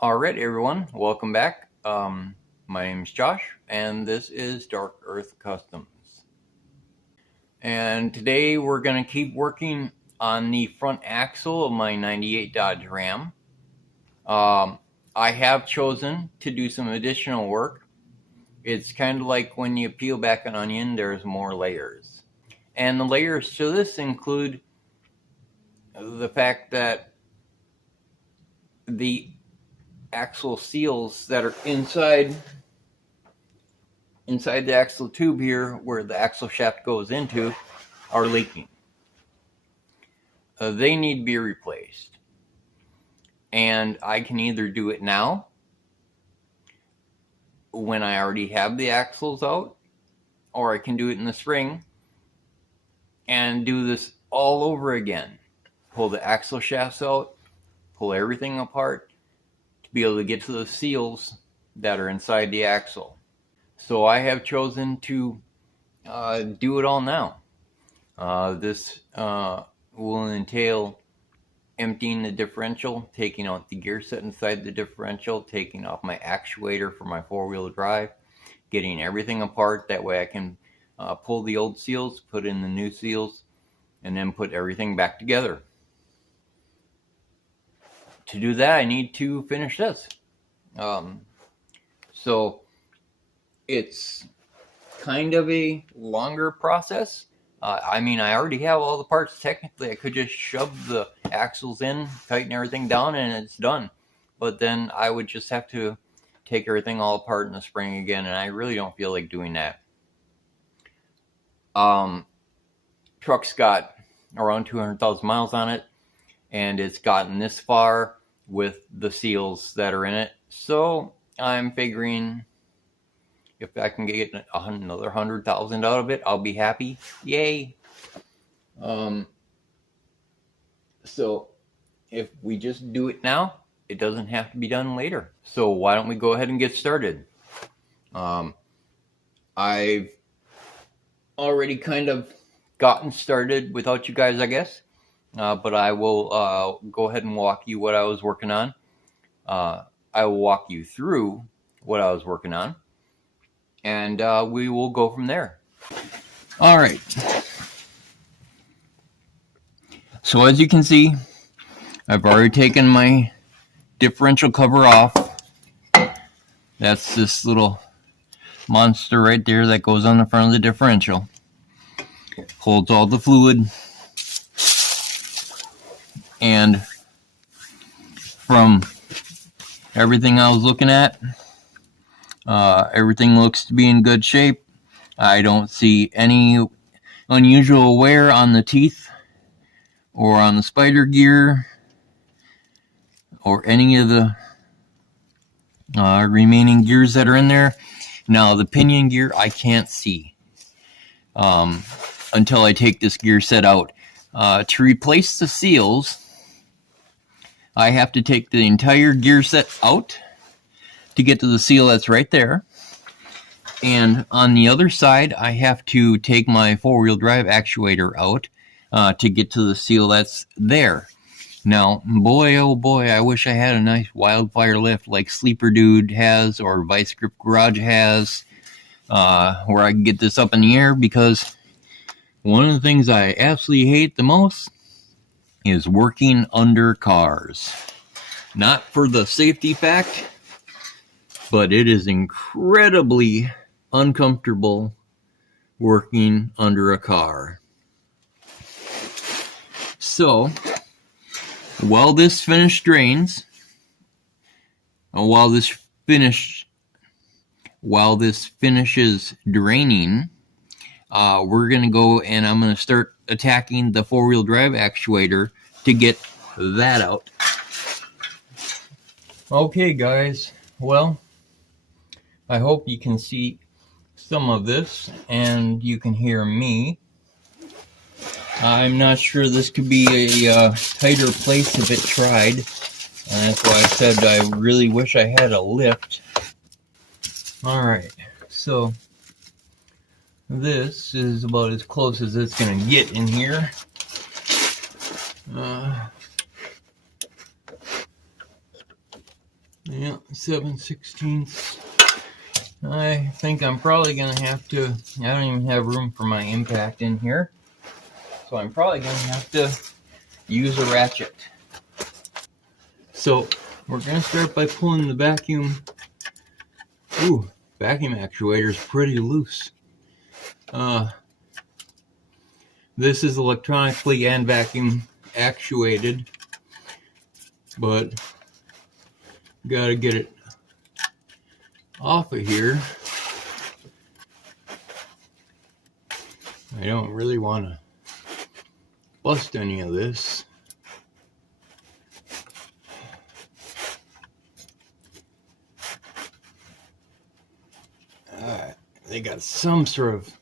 Alright everyone, welcome back. My name is Josh and this is Dark Earth Customs. And today we're going to keep working on the front axle of my 98 Dodge Ram. I have chosen to do some additional work. It's kind of like when you peel back an onion, there's more layers. And the layers to this include the fact that the axle seals that are inside the axle tube here, where the axle shaft goes into, are leaking. They need to be replaced. And I can either do it now, when I already have the axles out, or I can do it in the spring and do this all over again. Pull the axle shafts out, pull everything apart to be able to get to the seals that are inside the axle. So I have chosen to do it all now. This will entail emptying the differential, taking out the gear set inside the differential, taking off my actuator for my four-wheel drive, getting everything apart. That way I can pull the old seals, put in the new seals, and then put everything back together. To do that, I need to finish this. So it's kind of a longer process. I mean, I already have all the parts. Technically, I could just shove the axles in, tighten everything down, and it's done. But then I would just have to take everything all apart in the spring again, and I really don't feel like doing that. Truck's got around 200,000 miles on it, and it's gotten this far with the seals that are in it. So I'm figuring if I can get another 100,000 out of it, I'll be happy. Yay! So if we just do it now, it doesn't have to be done later. So why don't we go ahead and get started? I've already kind of gotten started without you guys, I guess. But I will go ahead and walk you what I was working on. I will walk you through what I was working on, and we will go from there. All right. So as you can see, I've already taken my differential cover off. That's this little monster right there that goes on the front of the differential. Holds all the fluid. And from everything I was looking at, everything looks to be in good shape. I don't see any unusual wear on the teeth or on the spider gear or any of the remaining gears that are in there. Now the pinion gear I can't see until I take this gear set out. To replace the seals, I have to take the entire gear set out to get to the seal that's right there. And on the other side, I have to take my four-wheel drive actuator out to get to the seal that's there. Now, boy, oh boy, I wish I had a nice wildfire lift like Sleeper Dude has or Vice Grip Garage has, where I can get this up in the air, because one of the things I absolutely hate the most is working under cars. Not for the safety fact, but it is incredibly uncomfortable working under a car. So, while this finish drains, while this finishes draining, we're going to go and I'm going to start attacking the four-wheel drive actuator to get that out. Okay guys, well, I hope you can see some of this and you can hear me. I'm not sure this could be a tighter place if it tried, and that's why I said I really wish I had a lift. Alright, so this is about as close as it's going to get in here. Yeah, 7/16. I think I'm probably going to have to, I don't even have room for my impact in here. So I'm probably going to have to use a ratchet. So we're going to start by pulling the vacuum. Ooh, vacuum actuator is pretty loose. This is electronically and vacuum actuated, but gotta get it off of here. I don't really want to bust any of this. They got some sort of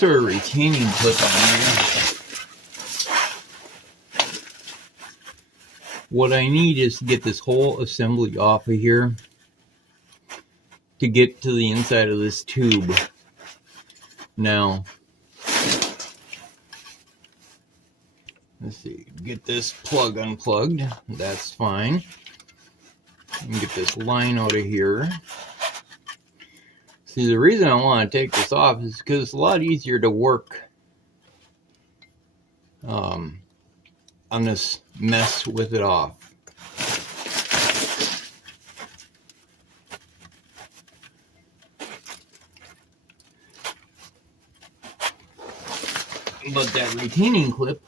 retaining clip on here. What I need is to get this whole assembly off of here to get to the inside of this tube. Now, let's see, get this plug unplugged. That's fine. And get this line out of here. See, the reason I want to take this off is because it's a lot easier to work on this mess with it off. But that retaining clip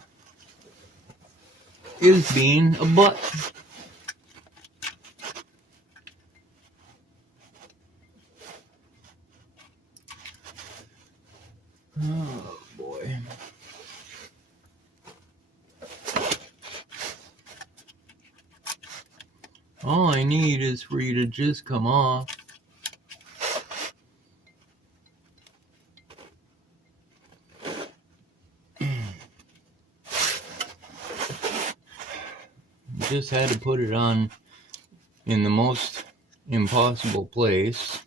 is being a butt. Oh boy. All I need is for you to just come off. Just had to put it on in the most impossible place.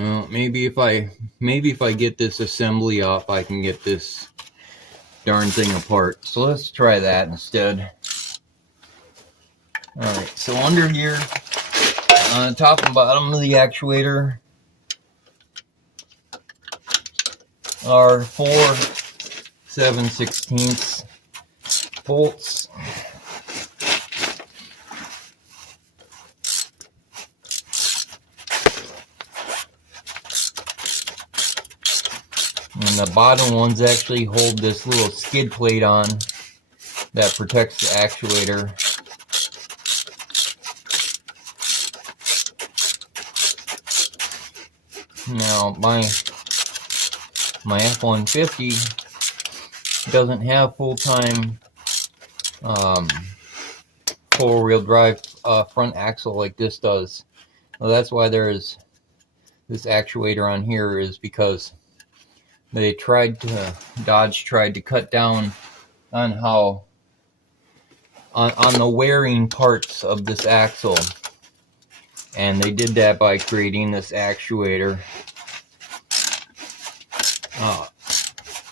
Well, maybe if I get this assembly off, I can get this darn thing apart. So let's try that instead. Alright, so under here, on the top and bottom of the actuator are 4 7/16 bolts. And the bottom ones actually hold this little skid plate on that protects the actuator. Now my F-150 doesn't have full-time four-wheel drive front axle like this does. Well, that's why there's this actuator on here, is because Dodge tried to cut down on on the wearing parts of this axle, and they did that by creating this actuator.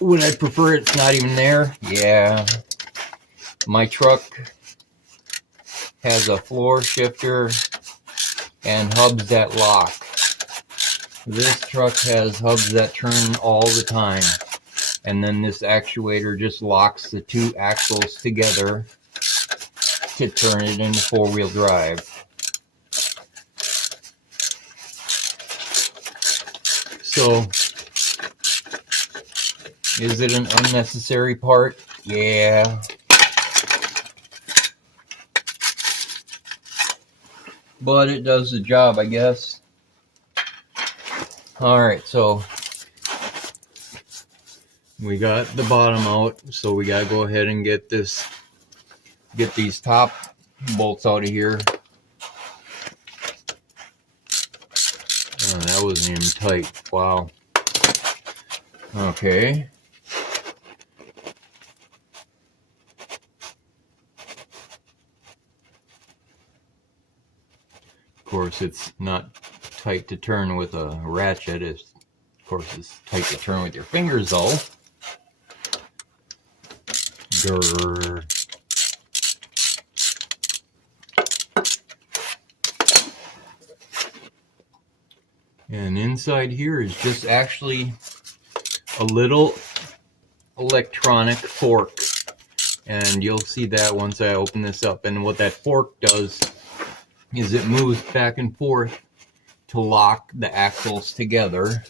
Would I prefer it's not even there? Yeah. My truck has a floor shifter and hubs that lock. This truck has hubs that turn all the time, and then this actuator just locks the two axles together to turn it into four-wheel drive. So, is it an unnecessary part? Yeah. But it does the job, I guess. Alright, so we got the bottom out, so we gotta go ahead and get these top bolts out of here. Oh, that wasn't even tight. Wow. Okay. Of course, it's not tight to turn with a ratchet. Of course, it's tight to turn with your fingers, though. Grrr. And inside here is just actually a little electronic fork. And you'll see that once I open this up. And what that fork does is it moves back and forth to lock the axles together.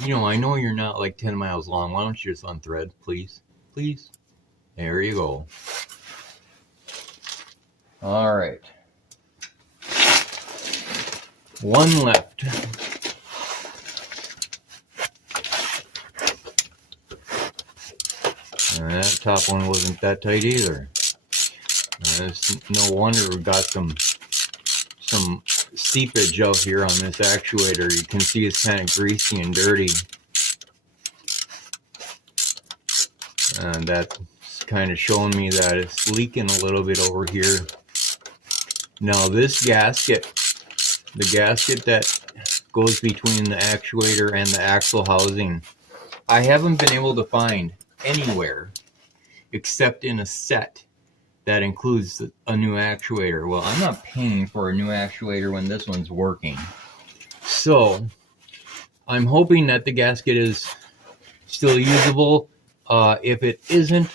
You know, I know you're not like 10 miles long. Why don't you just unthread, please? Please? There you go. All right. One left. And that top one wasn't that tight either. It's no wonder we've got some seepage out here on this actuator. You can see it's kind of greasy and dirty. And that's kind of showing me that it's leaking a little bit over here. Now this gasket, the gasket that goes between the actuator and the axle housing, I haven't been able to find anywhere except in a set that includes a new actuator. Well, I'm not paying for a new actuator when this one's working. So I'm hoping that the gasket is still usable. If it isn't,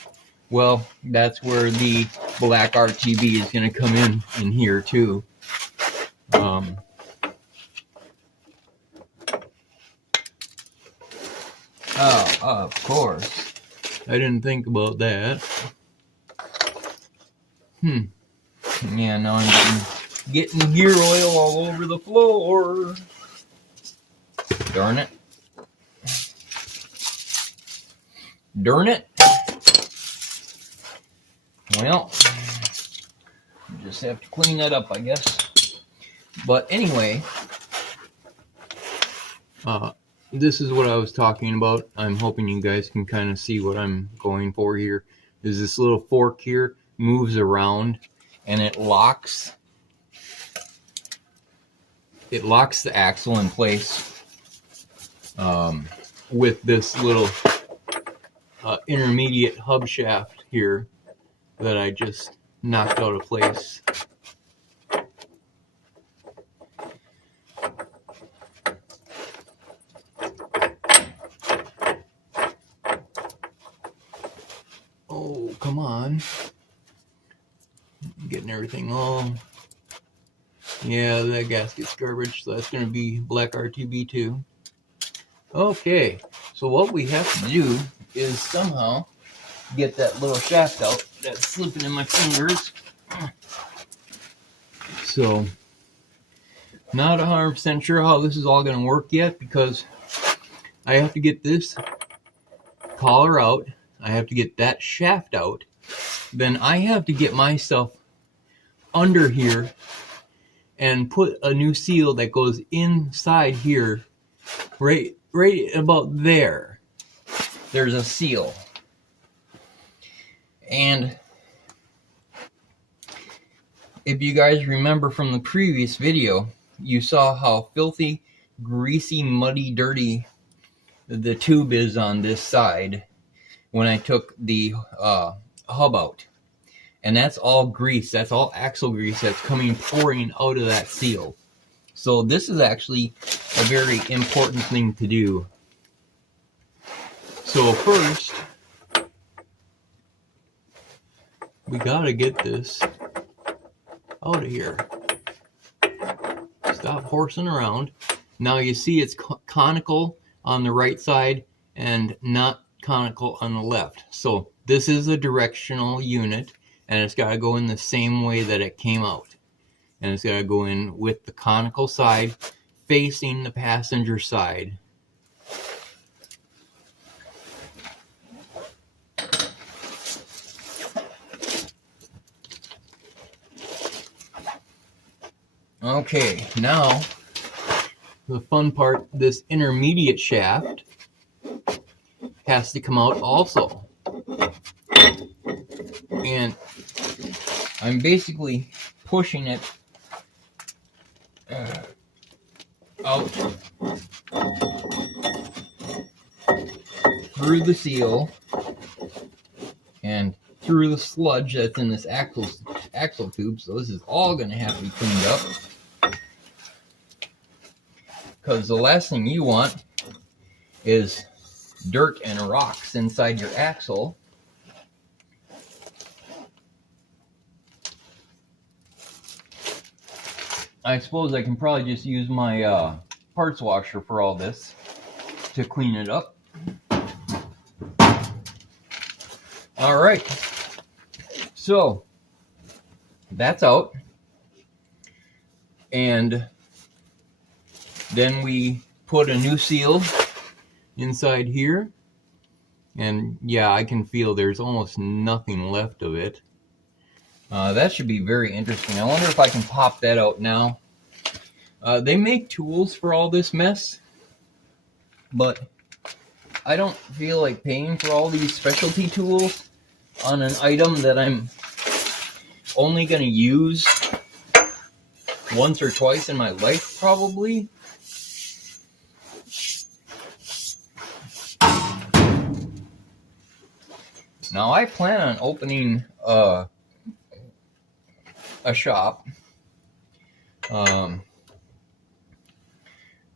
well, that's where the black RTB is going to come in here too. Oh, of course. I didn't think about that. Yeah, now I'm getting gear oil all over the floor. Darn it. Darn it. Well, you just have to clean that up, I guess. But anyway, this is what I was talking about. I'm hoping you guys can kind of see what I'm going for here. Is this little fork here moves around and it locks the axle in place with this little intermediate hub shaft here that I just knocked out of place. Oh, come on. I'm getting everything all... Yeah, that gasket's garbage, so that's going to be black RTB too. Okay, so what we have to do is somehow get that little shaft out that's slipping in my fingers. So, not 100% sure how this is all going to work yet, because I have to get this collar out, I have to get that shaft out, then I have to get myself under here and put a new seal that goes inside here, right about there. There's a seal. And if you guys remember from the previous video, you saw how filthy, greasy, muddy, dirty the tube is on this side when I took the hub out. And that's all grease, that's all axle grease that's pouring out of that seal. So this is actually a very important thing to do. So first, we gotta get this out of here. Stop horsing around. Now you see it's conical on the right side and not conical on the left. So this is a directional unit, and it's got to go in the same way that it came out. And it's got to go in with the conical side facing the passenger side. Okay, now the fun part, this intermediate shaft has to come out also. And I'm basically pushing it out through the seal and through the sludge that's in this axle tube. So this is all going to have to be cleaned up, because the last thing you want is dirt and rocks inside your axle. I suppose I can probably just use my parts washer for all this to clean it up. All right, so that's out, and then we put a new seal inside here, and yeah, I can feel there's almost nothing left of it. That should be very interesting. I wonder if I can pop that out now. They make tools for all this mess, but I don't feel like paying for all these specialty tools on an item that I'm only going to use once or twice in my life, probably. Now, I plan on opening a shop.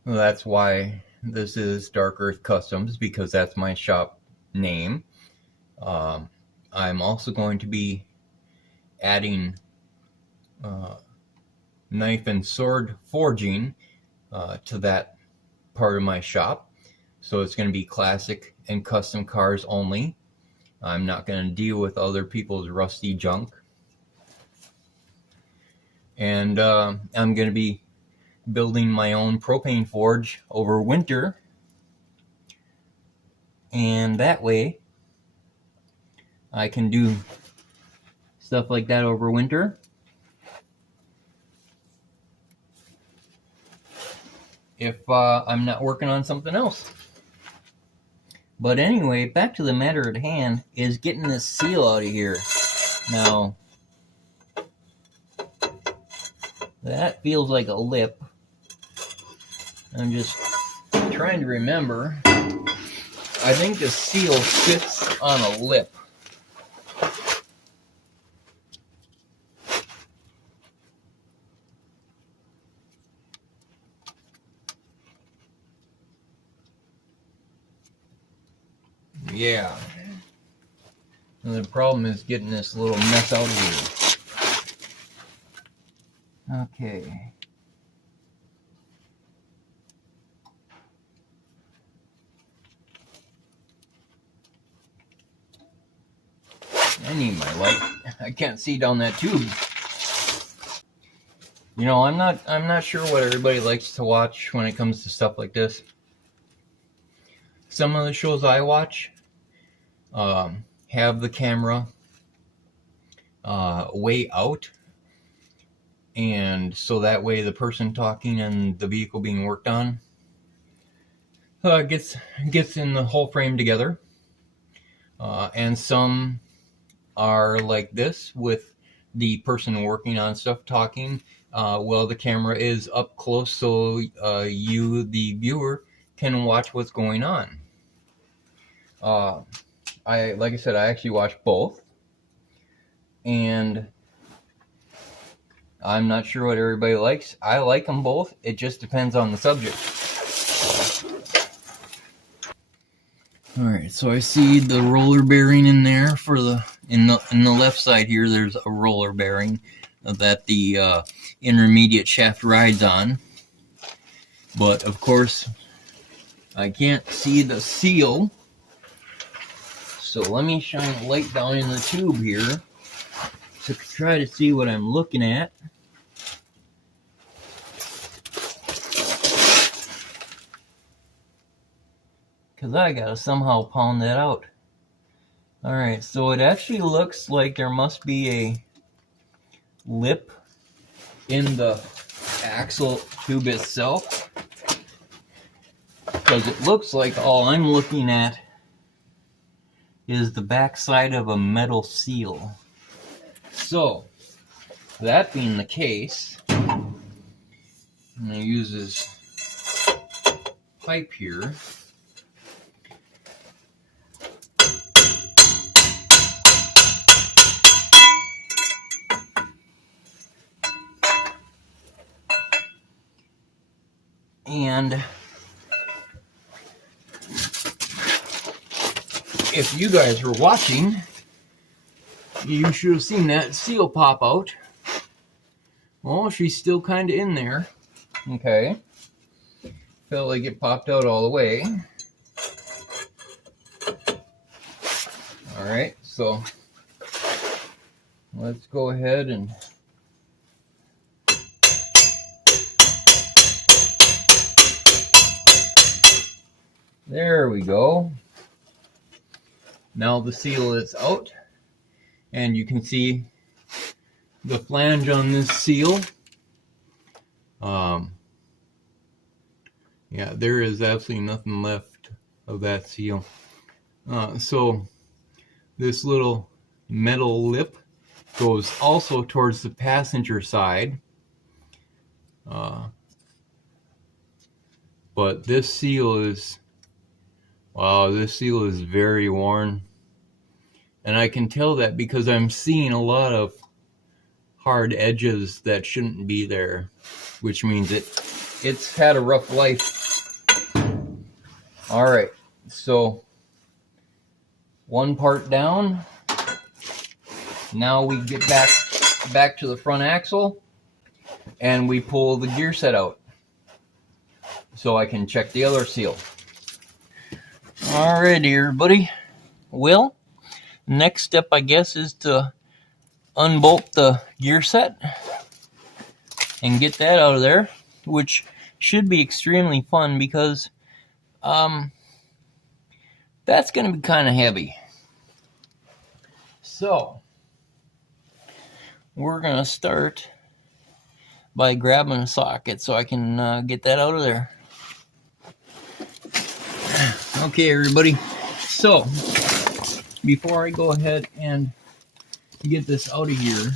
That's why this is Dark Earth Customs, because that's my shop name. I'm also going to be adding knife and sword forging to that part of my shop. So it's going to be classic and custom cars only. I'm not going to deal with other people's rusty junk. And I'm going to be building my own propane forge over winter. And that way I can do stuff like that over winter. If I'm not working on something else. But anyway, back to the matter at hand is getting this seal out of here. Now, that feels like a lip. I'm just trying to remember. I think the seal sits on a lip. Yeah. And the problem is getting this little mess out of here. Okay. I need my light. I can't see down that tube. You know, I'm not sure what everybody likes to watch when it comes to stuff like this. Some of the shows I watch have the camera way out, and so that way the person talking and the vehicle being worked on gets in the whole frame together. And some are like this, with the person working on stuff talking while the camera is up close, so you, the viewer, can watch what's going on. Like I said, I actually watch both, and I'm not sure what everybody likes. I like them both. It just depends on the subject. All right, so I see the roller bearing in there for in the left side here. There's a roller bearing that the intermediate shaft rides on, but of course I can't see the seal. So let me shine a light down in the tube here to try to see what I'm looking at. Because I gotta somehow pound that out. Alright, so it actually looks like there must be a lip in the axle tube itself. Because it looks like all I'm looking at is the back side of a metal seal. So, that being the case, I'm going to use this pipe here. And if you guys were watching, you should have seen that seal pop out. Well, she's still kind of in there. Okay. Felt like it popped out all the way. Alright, so let's go ahead and there we go. Now the seal is out, and you can see the flange on this seal. Yeah, there is absolutely nothing left of that seal. So this little metal lip goes also towards the passenger side. But this seal is, wow, this seal is very worn. And I can tell that because I'm seeing a lot of hard edges that shouldn't be there, which means it's had a rough life. All right, so one part down. Now we get back to the front axle and we pull the gear set out so I can check the other seal. Alrighty, everybody. Well, next step, I guess, is to unbolt the gear set and get that out of there, which should be extremely fun because that's going to be kind of heavy. So we're going to start by grabbing a socket so I can get that out of there. Okay, everybody. So before I go ahead and get this out of here,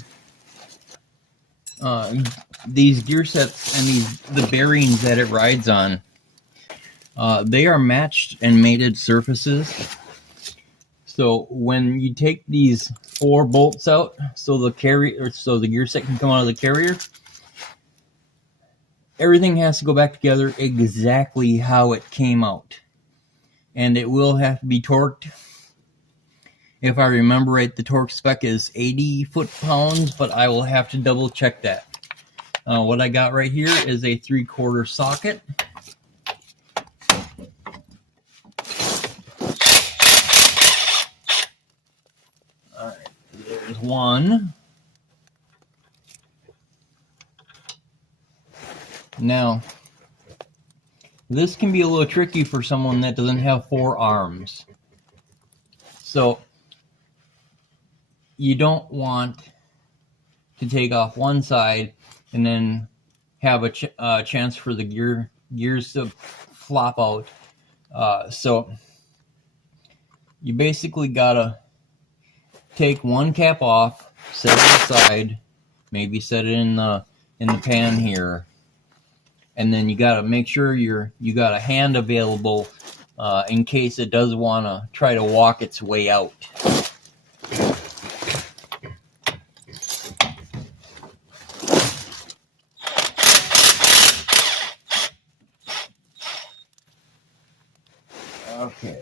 these gear sets and the bearings that it rides on, they are matched and mated surfaces. So when you take these 4 bolts out, so the gear set can come out of the carrier, everything has to go back together exactly how it came out, and it will have to be torqued. If I remember right, the torque spec is 80 foot-pounds, but I will have to double check that. What I got right here is a 3/4 socket. Alright, there's one. Now, this can be a little tricky for someone that doesn't have 4 arms. So you don't want to take off one side and then have a chance for the gears to flop out. So you basically gotta take one cap off, set it aside, maybe set it in the pan here, and then you gotta make sure you got a hand available in case it does want to try to walk its way out. Okay.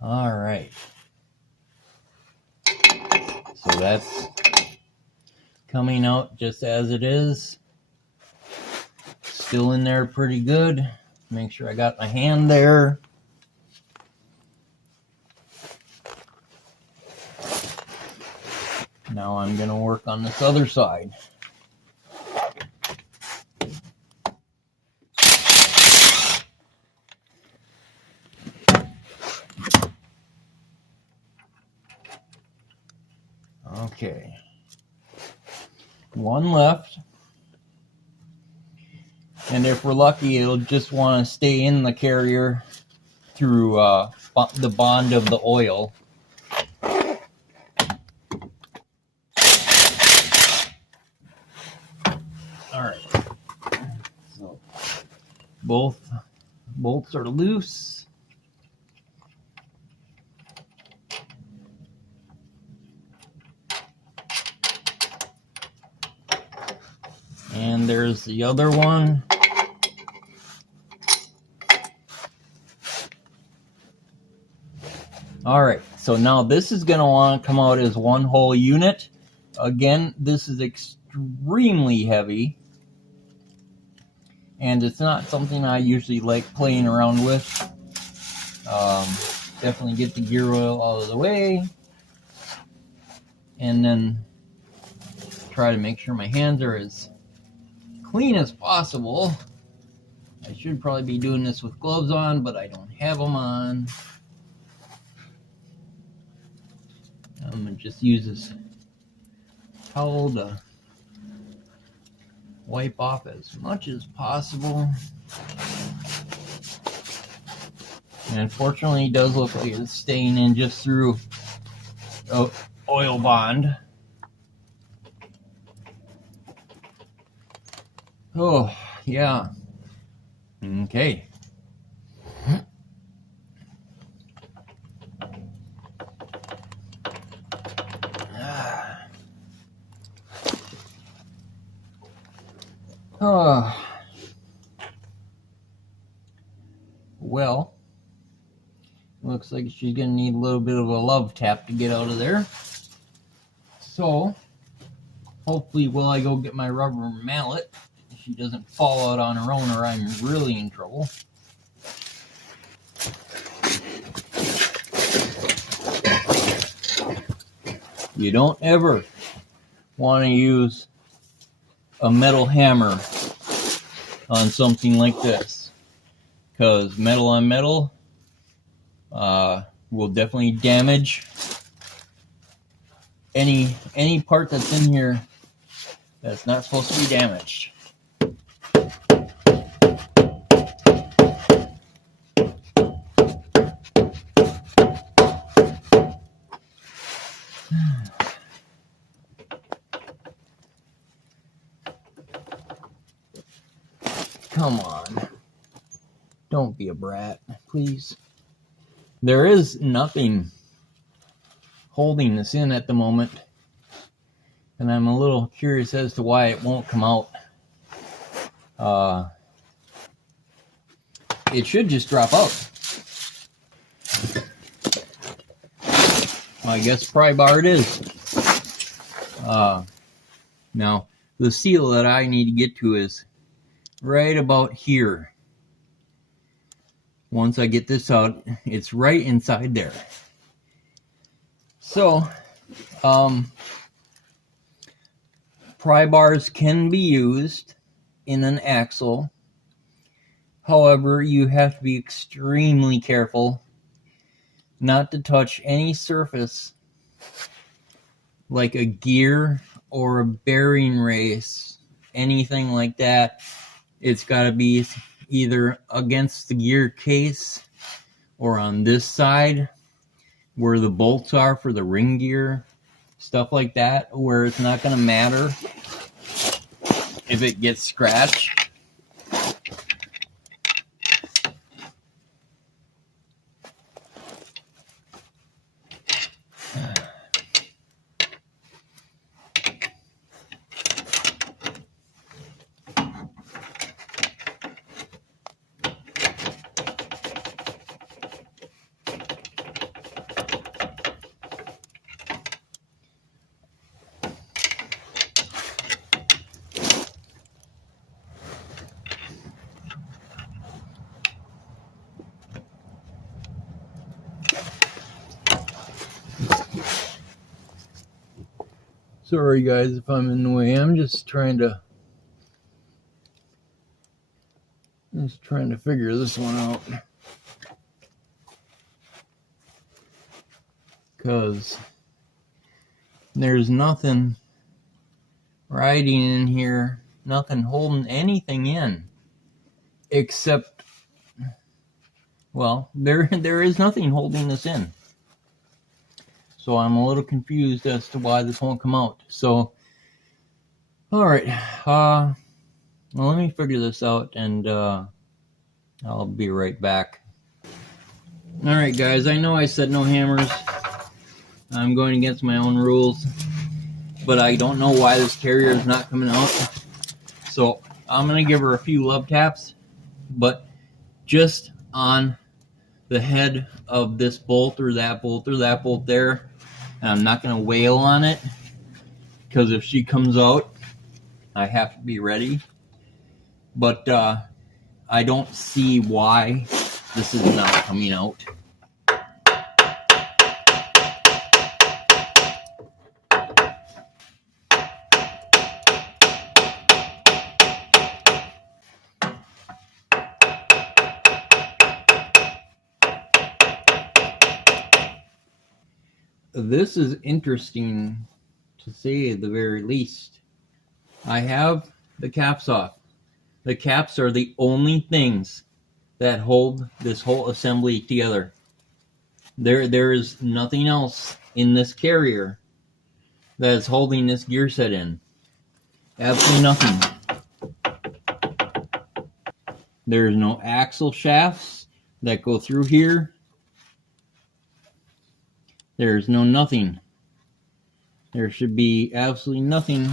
All right. So that's coming out just as it is. Still in there pretty good. Make sure I got my hand there. Now I'm going to work on this other side. Okay. One left. And if we're lucky, it'll just want to stay in the carrier through the bond of the oil. both bolts are loose. And there's the other one. Alright, so now this is going to want to come out as one whole unit. Again, this is extremely heavy. And it's not something I usually like playing around with. Definitely get the gear oil out of the way. And then try to make sure my hands are as clean as possible. I should probably be doing this with gloves on, but I don't have them on. I'm going to just use this towel to wipe off as much as possible. And unfortunately, it does look like it's staying in just through oil bond. Oh, yeah. Okay. Well, looks like she's going to need a little bit of a love tap to get out of there. So, hopefully while I go get my rubber mallet, she doesn't fall out on her own or I'm really in trouble. You don't ever want to use a metal hammer on something like this, because metal on metal will definitely damage any part that's in here that's not supposed to be damaged. Come on. Don't be a brat, please. There is nothing holding this in at the moment, and I'm a little curious as to why it won't come out. It should just drop out. I guess pry bar it is. Now, the seal that I need to get to is right about here. Once I get this out, it's right inside there. So, pry bars can be used in an axle. However, you have to be extremely careful not to touch any surface like a gear or a bearing race, anything like that. It's got to be either against the gear case or on this side where the bolts are for the ring gear, stuff like that, where it's not going to matter if it gets scratched. Sorry guys if I'm in the way. I'm just trying to figure this one out, because there's nothing riding in here, nothing holding anything in, except, well, there is nothing holding this in. So I'm a little confused as to why this won't come out. So, all right, well, let me figure this out, and I'll be right back. Alright guys, I know I said no hammers. I'm going against my own rules, but I don't know why this carrier is not coming out. So I'm going to give her a few love taps, but just on the head of this bolt or that bolt there. And I'm not going to wail on it, because if she comes out, I have to be ready. But I don't see why this is not coming out. This is interesting, to say the very least. I have the caps off. The caps are the only things that hold this whole assembly together. There is nothing else in this carrier that is holding this gear set in. Absolutely nothing. There's no axle shafts that go through here. There's no nothing. There should be absolutely nothing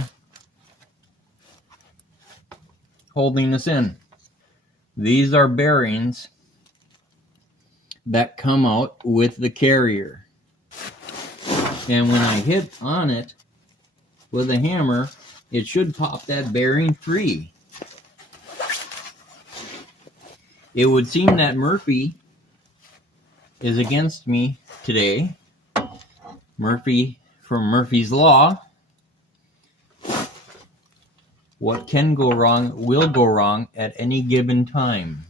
holding this in. These are bearings that come out with the carrier. And when I hit on it with a hammer, it should pop that bearing free. It would seem that Murphy is against me today. Murphy from Murphy's Law. What can go wrong will go wrong at any given time.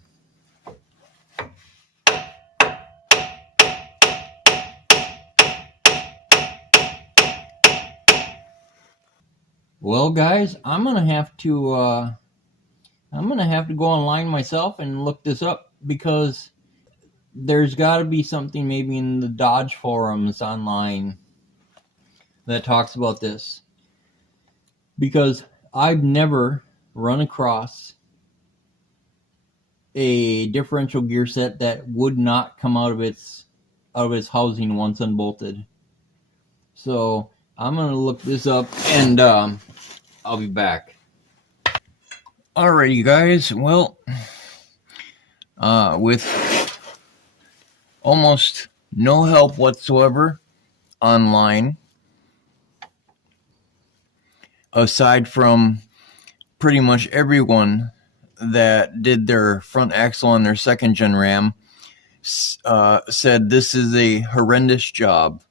Well, guys, I'm gonna have to go online myself and look this up, because there's got to be something maybe in the Dodge forums online that talks about this, because I've never run across a differential gear set that would not come out of its housing once unbolted. So I'm gonna look this up, and I'll be back. Alrighty guys, well, with almost no help whatsoever online, aside from pretty much everyone that did their front axle on their second gen Ram, said this is a horrendous job.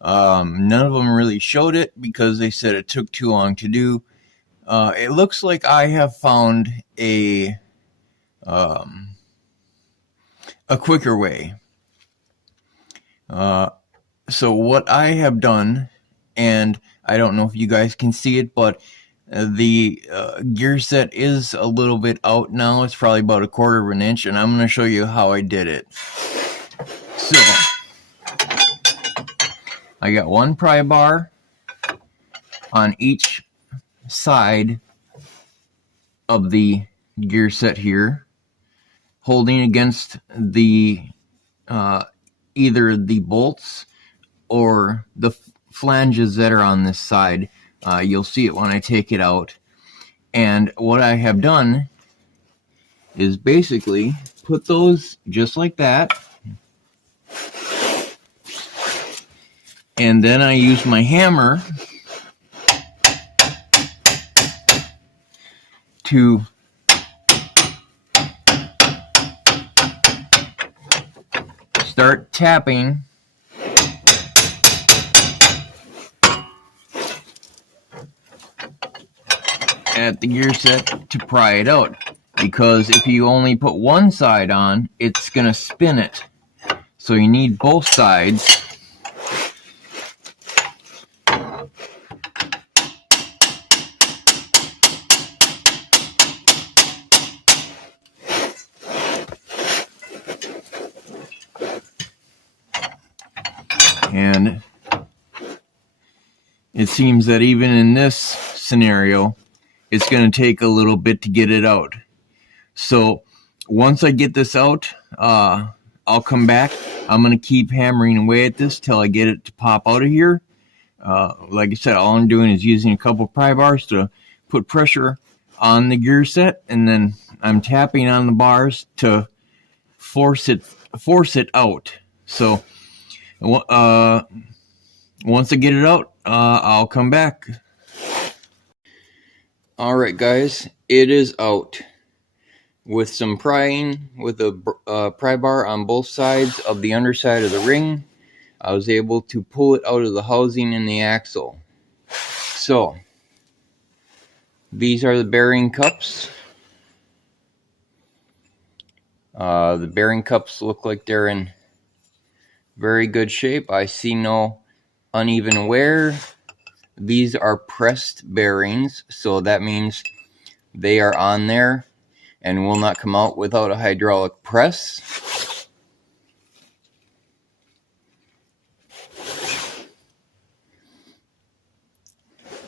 None of them really showed it because they said it took too long to do. It looks like I have found a quicker way. So what I have done, and I don't know if you guys can see it, but the gear set is a little bit out now. It's probably about 1/4 of an inch, and I'm going to show you how I did it. So I got one pry bar on each side of the gear set here, holding against the either the bolts or the flanges that are on this side. You'll see it when I take it out. And what I have done is basically put those just like that, and then I use my hammer to start tapping at the gear set to pry it out, because if you only put one side on, it's gonna spin it. So you need both sides. And it seems that even in this scenario, it's going to take a little bit to get it out. So once I get this out, I'll come back. I'm going to keep hammering away at this till I get it to pop out of here. Like I said, all I'm doing is using a couple pry bars to put pressure on the gear set, and then I'm tapping on the bars to force it out. So once I get it out, I'll come back. Alright guys, it is out. With some prying with a pry bar on both sides of the underside of the ring, I was able to pull it out of the housing in the axle. So these are the bearing cups. The bearing cups look like they're in very good shape. I see no uneven wear. These are pressed bearings, so that means they are on there and will not come out without a hydraulic press.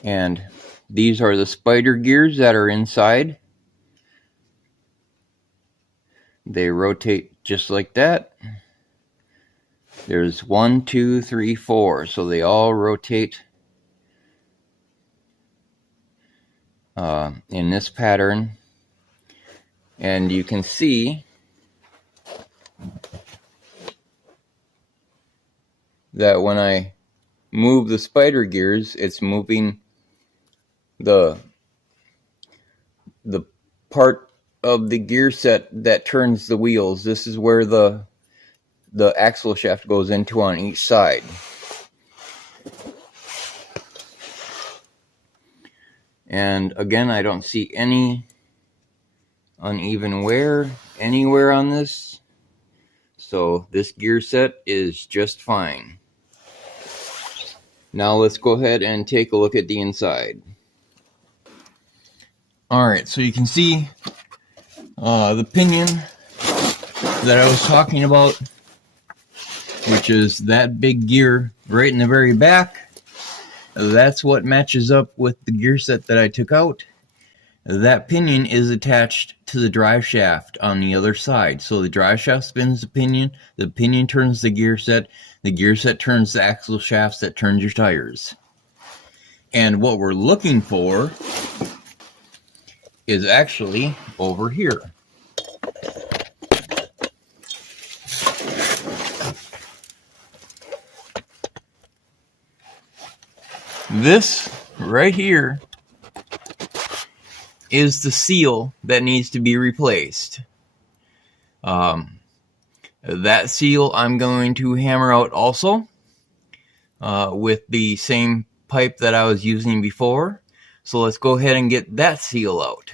And these are the spider gears that are inside. They rotate just like that. There's 1, 2, 3, 4, so they all rotate in this pattern. And you can see that when I move the spider gears, it's moving the part of the gear set that turns the wheels. This is where the axle shaft goes into on each side. And again, I don't see any uneven wear anywhere on this, so this gear set is just fine. Now let's go ahead and take a look at the inside. Alright, so you can see the pinion that I was talking about, which is that big gear right in the very back. That's what matches up with the gear set that I took out. That pinion is attached to the drive shaft on the other side. So the drive shaft spins the pinion turns the gear set turns the axle shafts that turns your tires. And what we're looking for is actually over here. This right here is the seal that needs to be replaced. That seal I'm going to hammer out also with the same pipe that I was using before. So let's go ahead and get that seal out.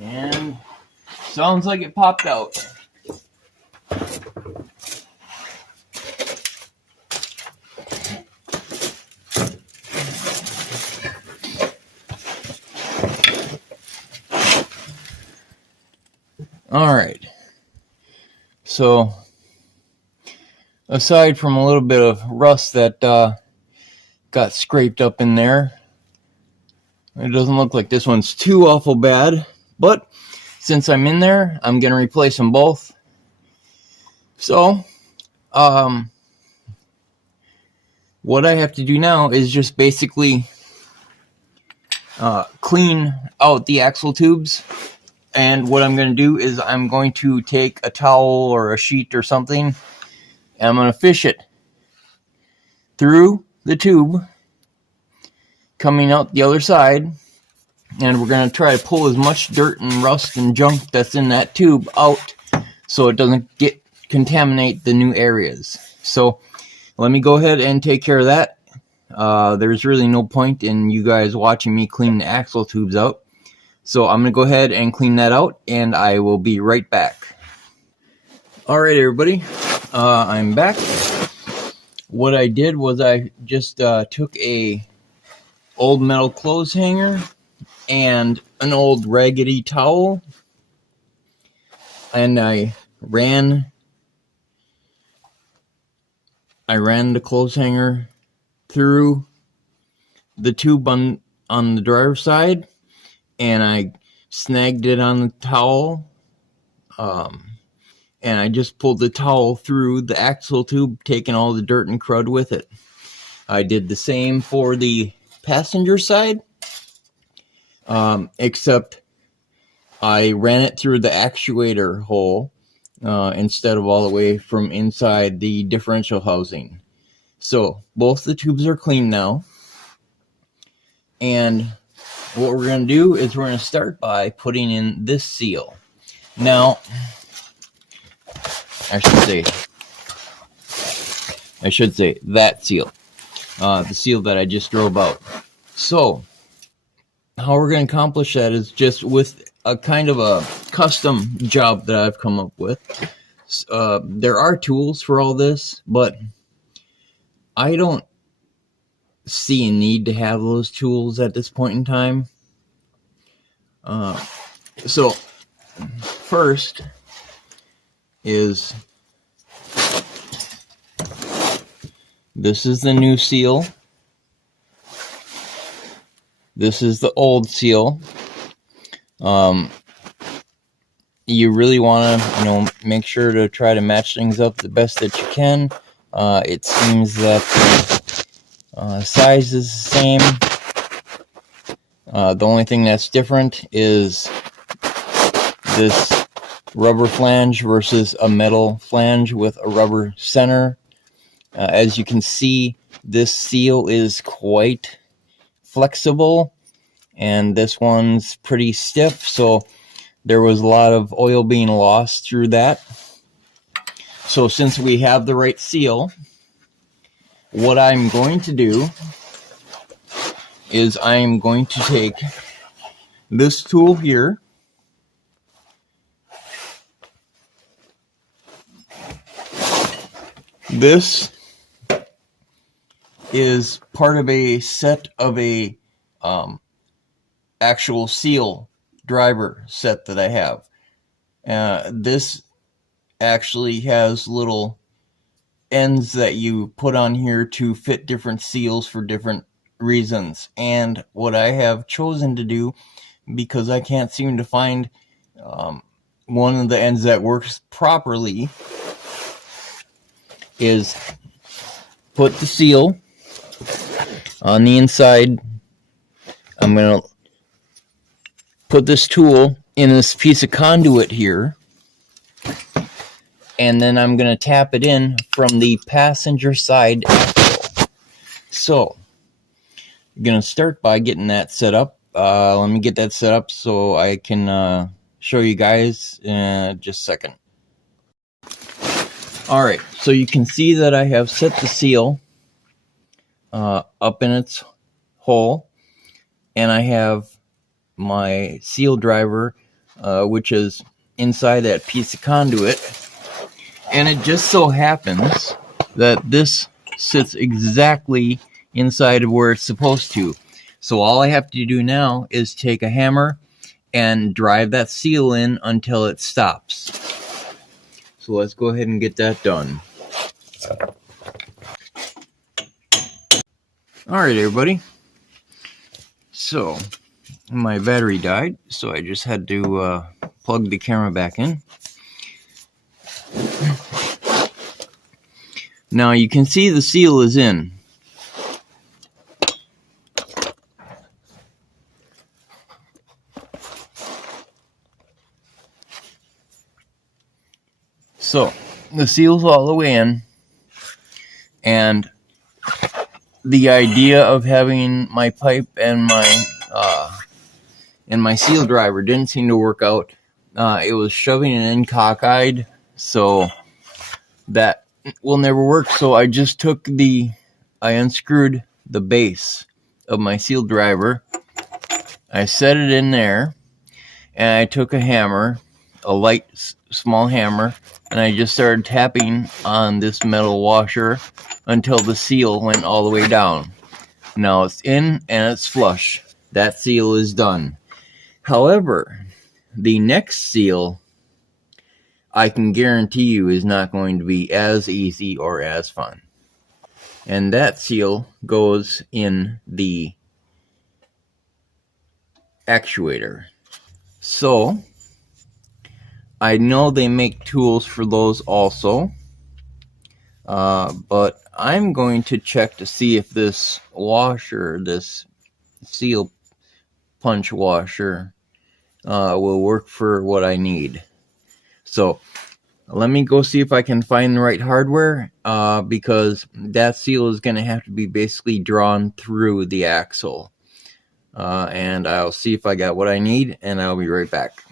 And sounds like it popped out. Alright, so aside from a little bit of rust that got scraped up in there, it doesn't look like this one's too awful bad, but since I'm in there, I'm going to replace them both. So, what I have to do now is just basically clean out the axle tubes. And what I'm going to do is I'm going to take a towel or a sheet or something, and I'm going to fish it through the tube, coming out the other side, and we're going to try to pull as much dirt and rust and junk that's in that tube out so it doesn't contaminate the new areas. So let me go ahead and take care of that. There's really no point in you guys watching me clean the axle tubes out. So I'm going to go ahead and clean that out, and I will be right back. Alright everybody, I'm back. What I did was I just took a old metal clothes hanger, and an old raggedy towel, and I ran the clothes hanger through the tube on the driver's side, and I snagged it on the towel, and I just pulled the towel through the axle tube, taking all the dirt and crud with it. I did the same for the passenger side, except I ran it through the actuator hole instead of all the way from inside the differential housing. So both the tubes are clean now, and what we're going to do is we're going to start by putting in this seal. Now, I should say that seal, the seal that I just drove out. So how we're going to accomplish that is just with a kind of a custom job that I've come up with. There are tools for all this, but I don't see a need to have those tools at this point in time. So first is, this is the new seal. This is the old seal. You really want to, make sure to try to match things up the best that you can. It seems that the size is the same. The only thing that's different is this rubber flange versus a metal flange with a rubber center. As you can see, this seal is quite flexible, and this one's pretty stiff, so there was a lot of oil being lost through that. So since we have the right seal, what I'm going to do is I'm going to take this tool here, this is part of a set of a actual seal driver set that I have. This actually has little ends that you put on here to fit different seals for different reasons. And what I have chosen to do, because I can't seem to find one of the ends that works properly, is put the seal on the inside. I'm going to put this tool in this piece of conduit here, and then I'm going to tap it in from the passenger side axle. So I'm going to start by getting that set up. Let me get that set up so I can show you guys in just a second. Alright, so you can see that I have set the seal up in its hole, and I have my seal driver, which is inside that piece of conduit, and it just so happens that this sits exactly inside of where it's supposed to. So all I have to do now is take a hammer and drive that seal in until it stops. So let's go ahead and get that done. Alright everybody, so my battery died, so I just had to plug the camera back in. Now you can see the seal is in. So the seal's all the way in, and the idea of having my pipe and my seal driver didn't seem to work out. It was shoving it in cockeyed, so that will never work. So I just I unscrewed the base of my seal driver. I set it in there, and I took a hammer, a light small hammer, and I just started tapping on this metal washer until the seal went all the way down. Now it's in and it's flush. that seal is done. However, the next seal, I can guarantee you, is not going to be as easy or as fun. And that seal goes in the actuator. So, I know they make tools for those also. But I'm going to check to see if this washer, this seal punch washer, will work for what I need. So let me go see if I can find the right hardware, because that seal is going to have to be basically drawn through the axle. And I'll see if I got what I need, and I'll be right back.